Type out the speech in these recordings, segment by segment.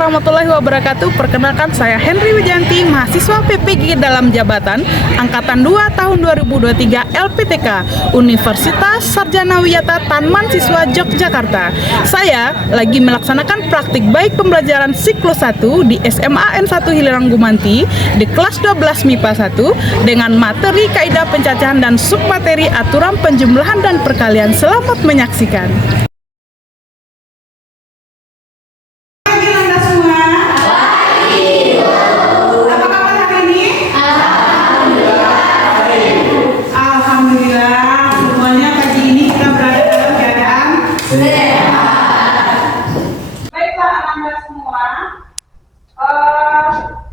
warahmatullahi wabarakatuh. Perkenalkan, saya Henry Wijanti, mahasiswa PPG dalam jabatan Angkatan 2 tahun 2023 LPTK Universitas Sarjana Wiyata Tanman Siswa Yogyakarta. Saya lagi melaksanakan praktik baik pembelajaran siklus 1 di SMA N1 Hilirang Gumanti di kelas 12 MIPA 1 dengan materi kaidah pencacahan dan submateri aturan penjumlahan dan perkalian. Selamat menyaksikan.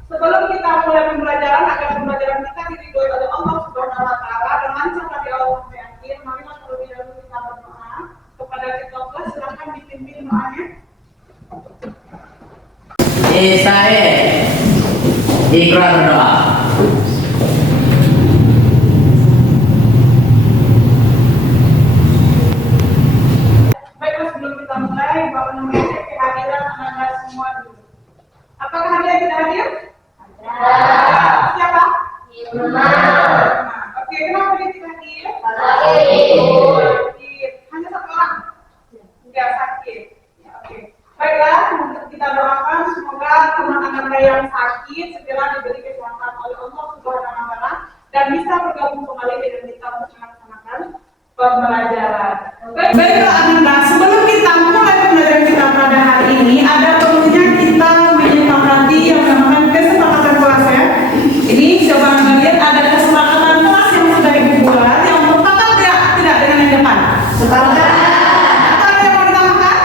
Sebelum kita mulai pembelajaran, agar pembelajaran kita diridhoi oleh Allah Subhanahu wa Ta'ala dan lancar dari Allah sampai akhir, marilah terlebih dahulu kita berdoa kepada kita. Silakan dipimpin doanya. Saya ikrar berdoa. Baiklah, sebelum kita mulai, Bapak mengenai kehadiran anak-anak semua dulu. Apakah ada yang tidak hadir? Siapa? Oke, kenapa dia tidak hadir? Sakit. Hanya satu orang? Enggak sakit. Ya, oke. Baiklah, untuk kita doakan semoga teman-teman yang sakit segera diberi kesehatan oleh Allah Subhanahu wa Ta'ala dan bisa bergabung kembali dengan kita untuk melaksanakan pembelajaran. Baiklah, anak-anak, sebelum kita mulai pembelajaran kita pada hari ini, ada perlunya kita menyepakati yang namanya kesepakatan kelas ya. Ini coba lihat, ada kesepakatan kelas yang sudah dibuat yang berpakat tidak dengan yang depan. Sepakat. Ada yang mau ditambahkan?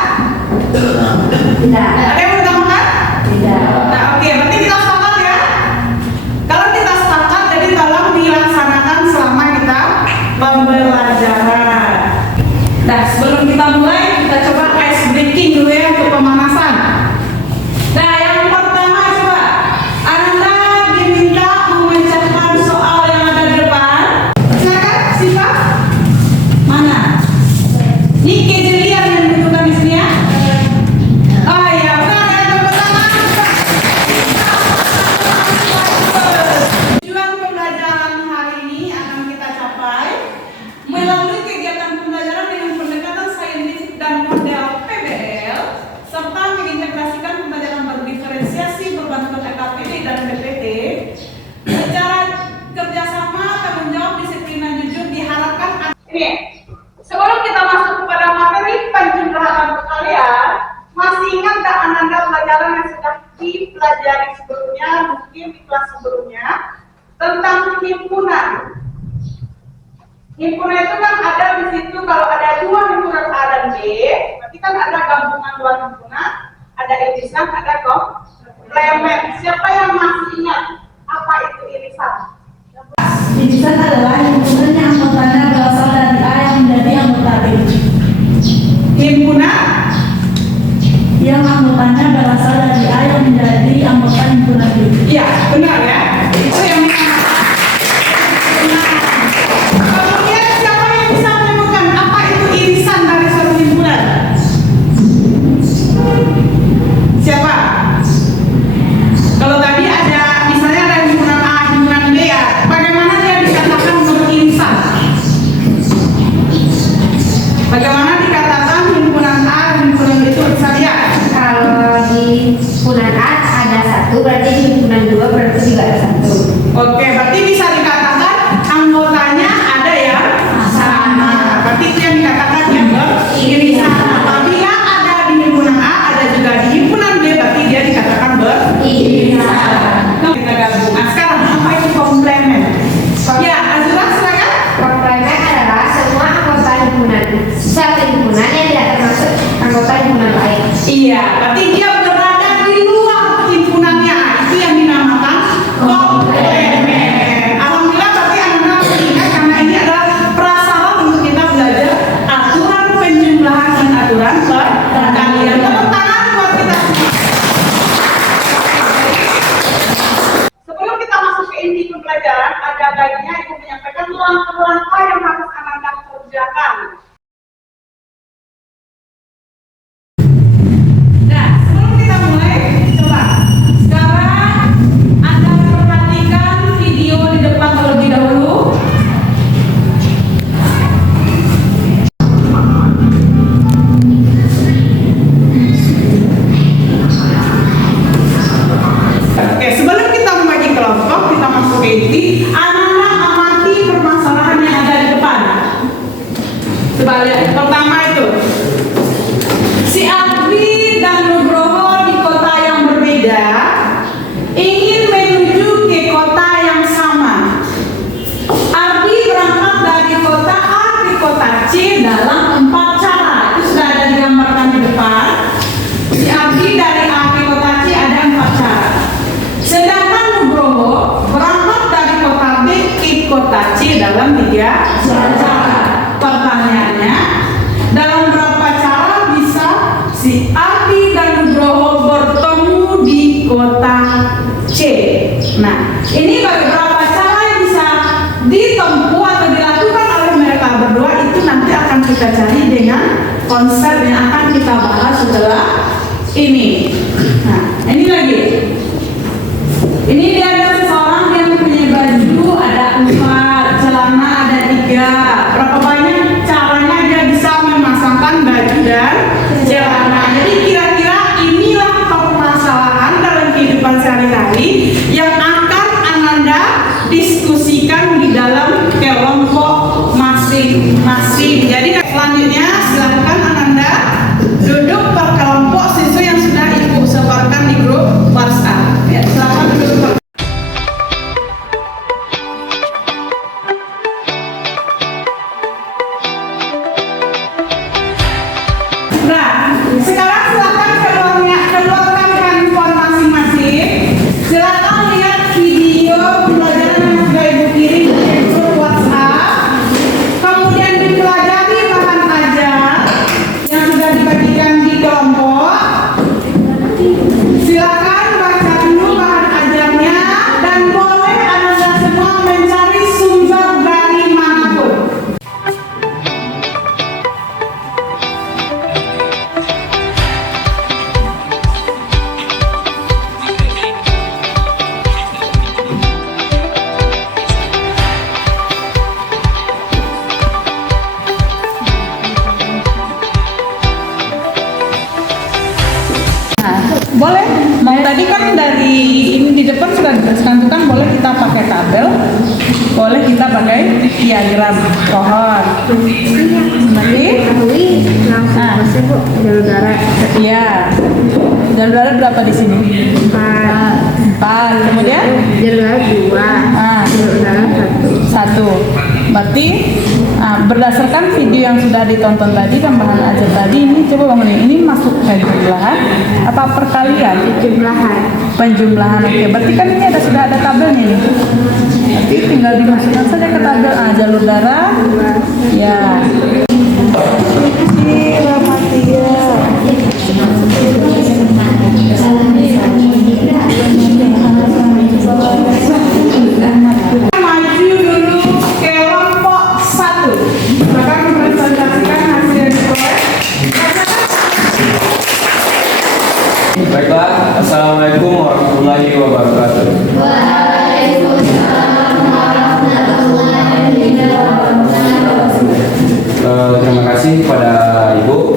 Tidak. Ada yang mau ditambahkan? Tidak. Nah, oke, berarti kita sepakat ya. Kalau kita sepakat, jadi tolong dilaksanakan selama kita pembelajaran. Nah, sebelum kita mulai, kita coba ice breaking dulu ya untuk pemanasan. Nah, yang pertama coba Anda diminta memecahkan soal yang ada di depan. Silakan, Siva. Mana? Ini kejelian yang dibutuhkan di sini ya. Oh iya, benar ya, tepuk tangan. Tujuan pembelajaran hari ini akan kita capai melalui kegiatan pembelajaran dengan pendekatan saintifik dan model PBL serta mengintegrasikan pembelajaran berdiferensiasi berbantuan EKPD dan PPT secara kerjasama tanggung jawab disiplin dan jujur diharapkan. Ini sebelum kita masuk kepada materi penjumlahan perkalian, masih ingat tak Anda pelajaran yang sudah dipelajari sebelumnya, mungkin di kelas sebelumnya, tentang himpunan. Himpunan itu kan ada di situ, kalau ada dua himpunan A dan B, berarti kan ada gabungan dua himpunan, ada irisan, ada komplement. Siapa yang masih ingat apa itu irisan? Irisan adalah himpunan yang anggotanya berasal dari A yang menjadi anggota B. Himpunan Yang anggotanya berasal dari A yang menjadi anggota himpunan B. iya, benar ya. Itu yang dinamakan. Kemudian siapa yang bisa menemukan apa itu irisan dari suatu himpunan? Siapa? Kalau tadi ada, misalnya ada himpunan A, himpunan B ya, bagaimana dia dikatakan beririsan? Bagaimana dikatakan himpunan A dan himpunan B itu bisa lihat? Kalau di himpunan A ada satu, berarti di himpunan 2 berarti juga ada satu. Oke, berarti bisa dikatakan anggotanya ada yang sama. Berarti itu yang dikatakan yang beririsan. Apabila ada di himpunan A, ada juga di himpunan B, berarti dia dikatakan beririsan. Kita gabung. Nah, sekarang apa itu komplement? Ya, Azura silakan. Komplement adalah semua anggota himpunan satu himpunan yang tidak termasuk anggota himpunan lain. Iya, berarti dia berada di luar himpunannya. Itu yang dinamakan komplement. Alhamdulillah, berarti Anda ingat karena ini adalah prasyarat untuk kita belajar aturan penjumlahan dan aturan perkalian. Tepuk tangan buat kita semua. Sebelum kita masuk ke inti pembelajaran, ada baiknya Ibu menyampaikan langkah-langkah yang harus Anda kerjakan. Nah, sebelum kita mulai, dalam 3 cara. Pertanyaannya, dalam berapa cara bisa si Ardi dan Nugroho bertemu di kota C? Nah, ini beberapa cara yang bisa ditempuh atau dilakukan oleh mereka berdua, itu nanti akan kita cari dengan konsep yang akan kita bahas setelah ini. Nah, ini lagi. Ini dia ada seseorang yang punya baju ada 4, celana ada 3. Berapa banyak caranya dia bisa memasangkan baju dan celana? Jadi kira-kira inilah permasalahan dalam kehidupan sehari-hari yang akan Ananda diskusikan di dalam kelompok masing-masing. Jadi selanjutnya silakan Ananda duduk per kelompok siswa yang sudah Ibu sebarkan di grup WhatsApp. Ya, silakan duduk per. Nah, sekarang silakan keluarkan handphone masing-masing. Silakan lihat video pembelajaran yang sudah Ibu kirim di grup WhatsApp. Kemudian dipelajari bahan ajar yang sudah dibagikan di kelompok. Silakan baca dulu bahan ajarnya dan boleh Anda semua mencari sumber dari manapun. Boleh, mau tadi kan dari ini di depan sudah ditentukan, boleh kita pakai tabel, boleh kita pakai diagram pohon. Nanti, Langsung masih Bu, jalur darat. ya, jalur darat berapa di sini? 4. Kemudian, Jalur darat 2. Jalur darat 1. 1. Berarti berdasarkan video yang sudah ditonton tadi dan bahan ajar tadi, ini coba bangun ini masuk ke jumlahan apa perkalian? Penjumlahan. Oke, berarti kan ini sudah ada tabelnya nih. Nanti tinggal dimasukkan saja ke tabel. Jalur darat. Ya. Maju dulu kelompok 1. Silakan mempresentasikan hasil yang diperoleh. Baiklah, Assalamualaikum warahmatullahi wabarakatuh. Terima kasih kepada Ibu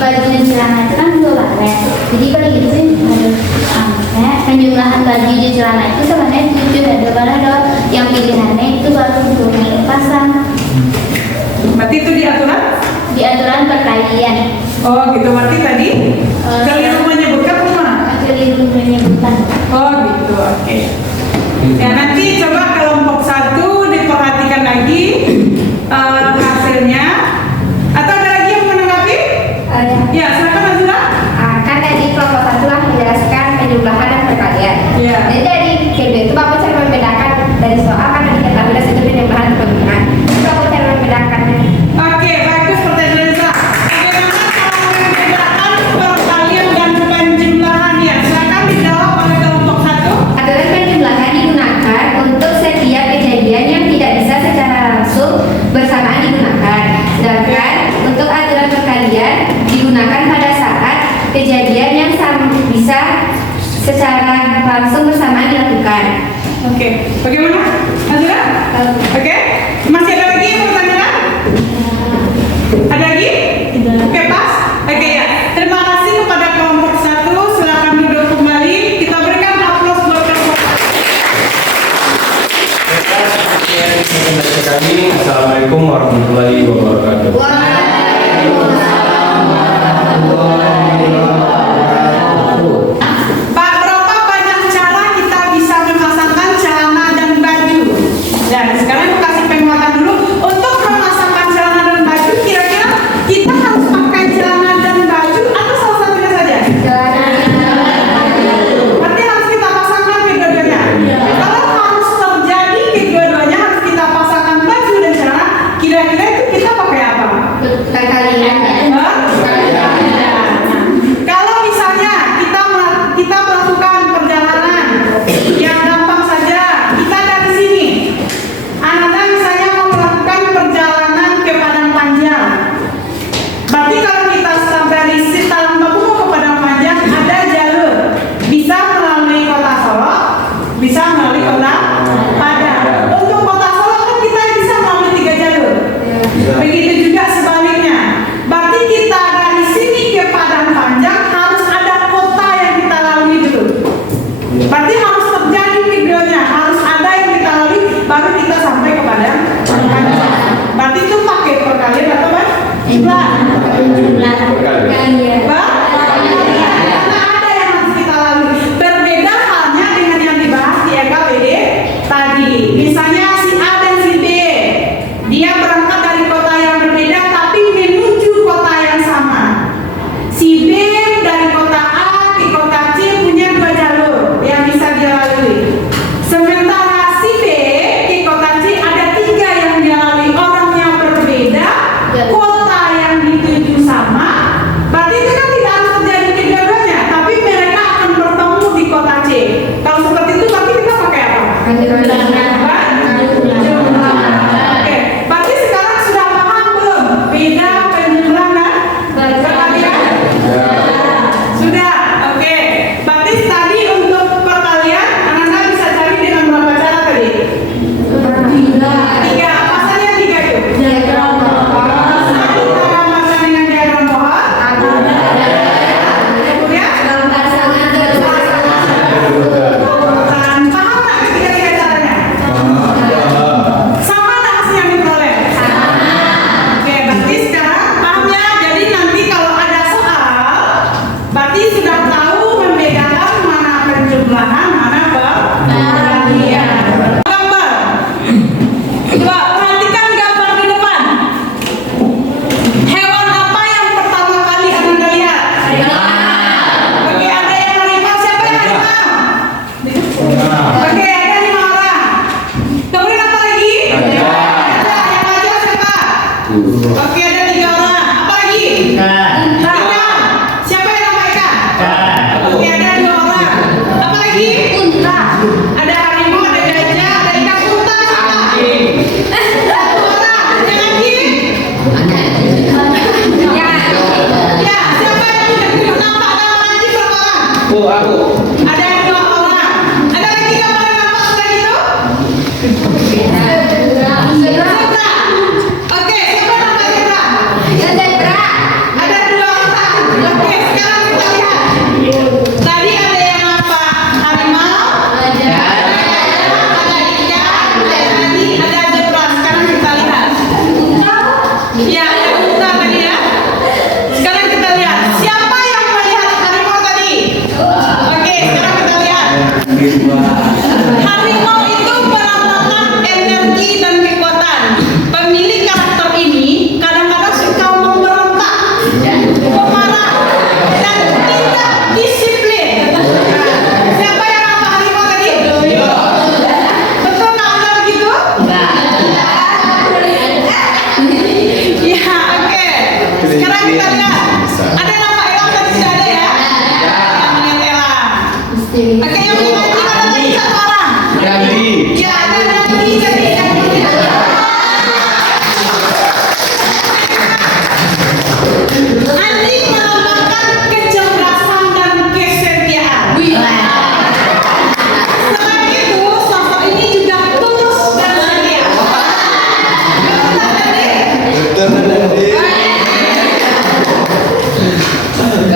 baju dan celana itu kan dua baret. Jadi kalau gitu sih ada penjumlahan baju dan celana itu sebenarnya 7 ada yang pilihannya itu baru 2 pasang. Berarti itu di aturan? Di aturan perkalian. Oh gitu, berarti tadi kalian menyebutkan rumah? Keliru menyebutkan. Oh gitu, oke. Ya nanti coba kelompok 1 diperhatikan lagi hasilnya. Atau ada lagi yang menanggapi? Ya, silakan Azura. Kan tadi kelompok 1 lah menjelaskan penjumlahan dan perkalian. Iya. Jadi dari kedua itu Bapak cara membedakan dari soal kan diketahui dari situ penjumlahan dan pengurangan. Itu Bapak cara membedakannya. Oke, bagus pertanyaan Reza. Bagaimana cara membedakan perkalian dan penjumlahan? Ya, silakan dijawab oleh kelompok 1. Aturan penjumlahan digunakan untuk setiap kejadian yang tidak bisa secara langsung bersamaan digunakan. Sedangkan untuk aturan perkalian digunakan pada saat kejadian yang bisa secara langsung bersamaan dilakukan. Oke, bagaimana Azura? Oke, masih ada lagi yang pertanyaan? Ada lagi? Oke, pas? Oke ya, terima kasih kepada kelompok 1. Silakan duduk kembali. Kita berikan aplaus buat kelompok 1. Assalamualaikum warahmatullahi wabarakatuh. Pak, berapa banyak cara kita bisa memasangkan celana dan baju? Dan sekarang aku kasih penguatan dulu. Untuk memasangkan celana dan baju, kira-kira kita harus pakai celana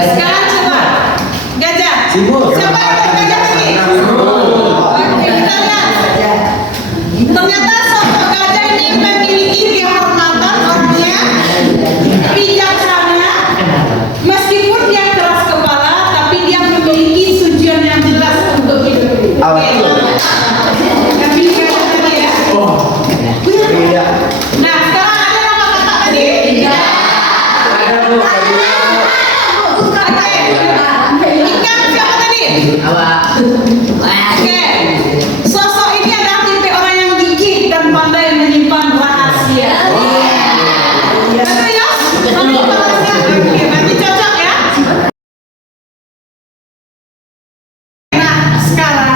Sekarang coba gajah. Sibuk. Siapa yang bergajah tadi? Oke, kita lihat. Ternyata sosok gajah ini memiliki kehormatan, orangnya bijaksana. Meskipun dia keras kepala, tapi dia memiliki tujuan yang jelas untuk hidup. Oke. Kami gajah tadi ya. Iya. Nah, sekarang ada nama kata tadi? Ada Bu. Oke. Ikan siapa tadi? Awak. Oke. Sosok ini adalah tipe orang yang gigih dan pandai menyimpan rahasia. Betul ya? Menyimpan rahasia. Oke, berarti cocok ya. Nah, sekarang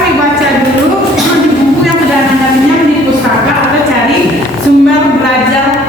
Silakan dibaca dulu di buku yang sudah Anda pinjam di pustaka atau cari sumber belajar